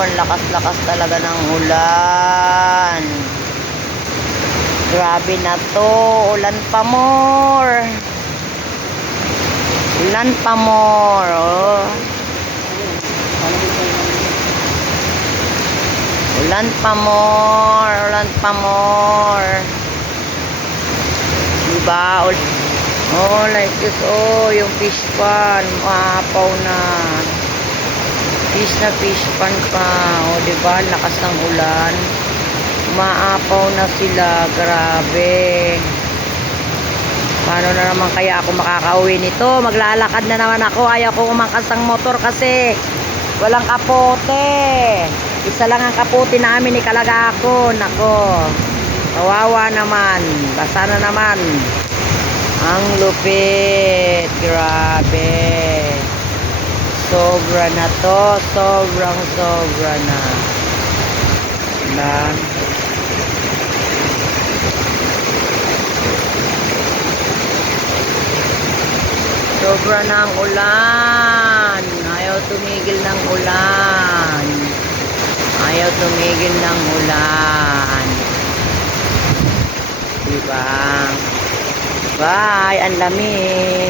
ang lakas-lakas talaga ng ulan. Grabe na to. Ulan pa more. Ulan pa more. Oh. Ulan pa more. Ulan pa more. Diba? Oh, like this. Oh, yung fish pan. Maapaw na. Fish na fish pan pa. O, ba? Ang Lakas ng ulan. Maapaw na sila. Grabe. Paano na naman kaya ako makakauwi nito? Maglalakad na naman ako. Ayaw ko umangkas ng motor kasi walang kapote. Isa lang ang kapote namin ni Kalagako. Nako. Kawawa naman. Basa na naman. Ang lupit. Grabe. Sobra na to. Sobrang sobra na. Diba? Sobra na ang ulan. Ayaw tumigil ng ulan. Ayaw tumigil ng ulan. Diba? Bye. Ang lamig.